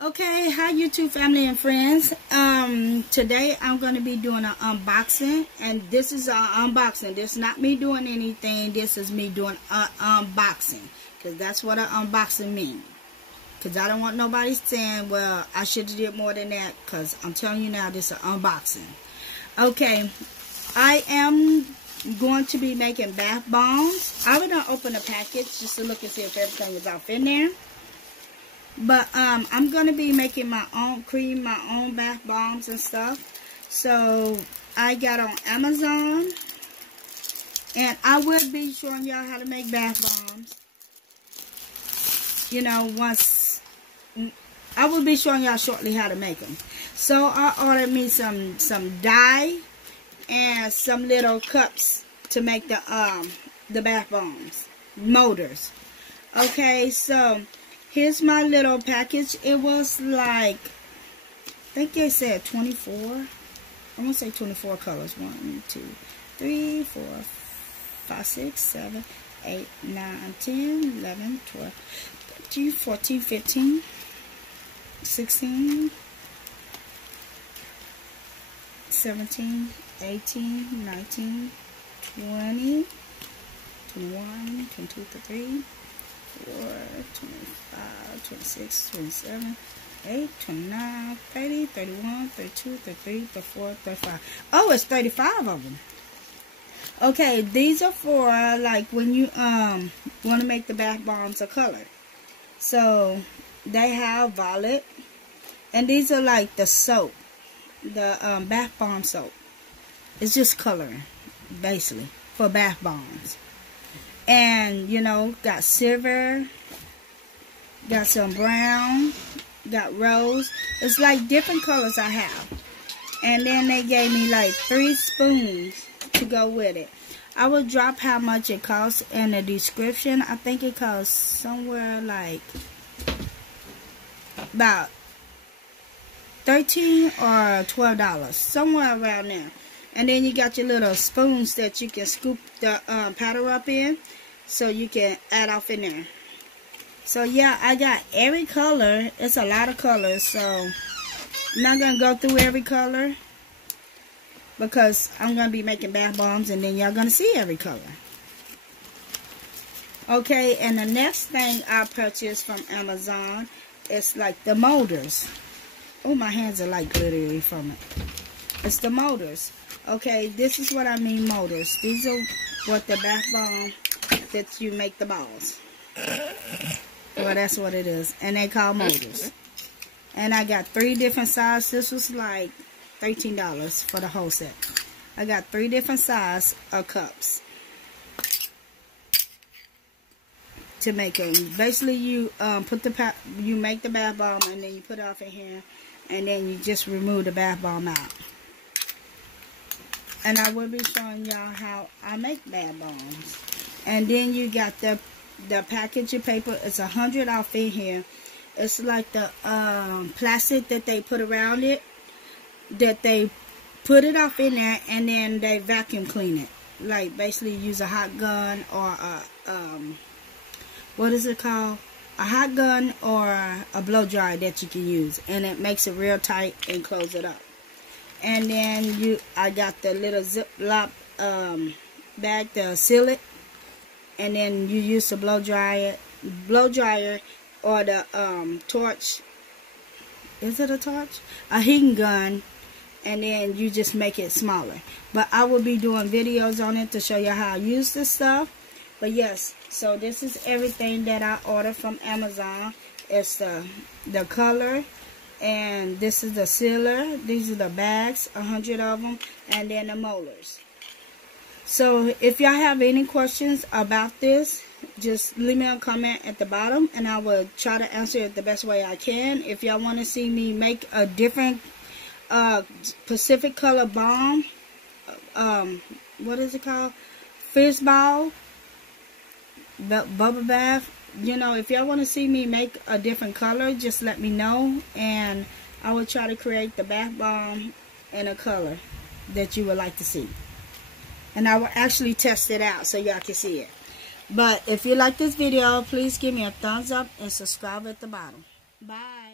Okay, hi YouTube family and friends. Today I'm going to be doing an unboxing, and this is an unboxing. This is not me doing anything. This is me doing an unboxing, because that's what an unboxing means. Because I don't want nobody saying, well, I should have did more than that, because I'm telling you now, this is an unboxing. Okay, I am going to be making bath bombs. I would not open the package just to look and see if everything was off in there. But I'm going to be making my own, creating my own bath bombs and stuff. So I got on Amazon. And I will be showing y'all how to make bath bombs. You know, once, I will be showing y'all shortly how to make them. So I ordered me some dye and some little cups to make the bath bombs. Motors. Okay, so here's my little package. It was like, I think they said 24. I'm going to say 24 colors. 1, 2, 3, 4, 5, 6, 7, 8, 9, 10, 11, 12, 13, 14, 15, 16, 17, 18, 19, 20, 21, 22, 23, 24, 25, 26, 27, 8, 29, 30, 31, 32, 33, 34, 35. Oh, it's 35 of them. Okay, these are for like when you want to make the bath bombs a color. So they have violet, and these are like the soap, the bath bomb soap. It's just coloring, basically, for bath bombs. And, you know, got silver, got some brown, got rose. It's like different colors I have. And then they gave me like 3 spoons to go with it. I will drop how much it costs in the description. I think it costs somewhere like about $13 or $12. Somewhere around there. And then you got your little spoons that you can scoop the powder up in, so you can add off in there. So yeah, I got every color. It's a lot of colors, so I'm not going to go through every color, because I'm going to be making bath bombs, and then y'all going to see every color. Okay, and the next thing I purchased from Amazon is like the molders. Oh, my hands are like glittery from it. It's the molders. Okay, this is what I mean, motors. These are what the bath bomb that you make the balls. Well, that's what it is. And they call motors. And I got 3 different sizes. This was like $13 for the whole set. I got 3 different sizes of cups to make them. Basically, you you make the bath bomb, and then you put it off in here, and then you just remove the bath bomb out. And I will be showing y'all how I make bath bombs. And then you got the packaging paper. It's 100 off in here. It's like the plastic that they put around it. That they put it off in there, and then they vacuum clean it. Like basically use a hot gun or a what is it called? A hot gun or a blow dryer that you can use, and it makes it real tight and close it up. And then I got the little Ziploc bag to seal it, and then you use the blow dryer or the torch. Is it a torch? A heating gun, and then you just make it smaller. But I will be doing videos on it to show you how I use this stuff. But yes, so this is everything that I ordered from Amazon. It's the color. And this is the sealer. These are the bags, 100 of them, and then the molars. So if y'all have any questions about this, just leave me a comment at the bottom, and I will try to answer it the best way I can. If y'all want to see me make a different Pacific color bomb, what is it called? Fizz ball, bubble bath. You know, if y'all want to see me make a different color, just let me know, and I will try to create the bath bomb in a color that you would like to see. And I will actually test it out so y'all can see it. But if you like this video, please give me a thumbs up and subscribe at the bottom. Bye.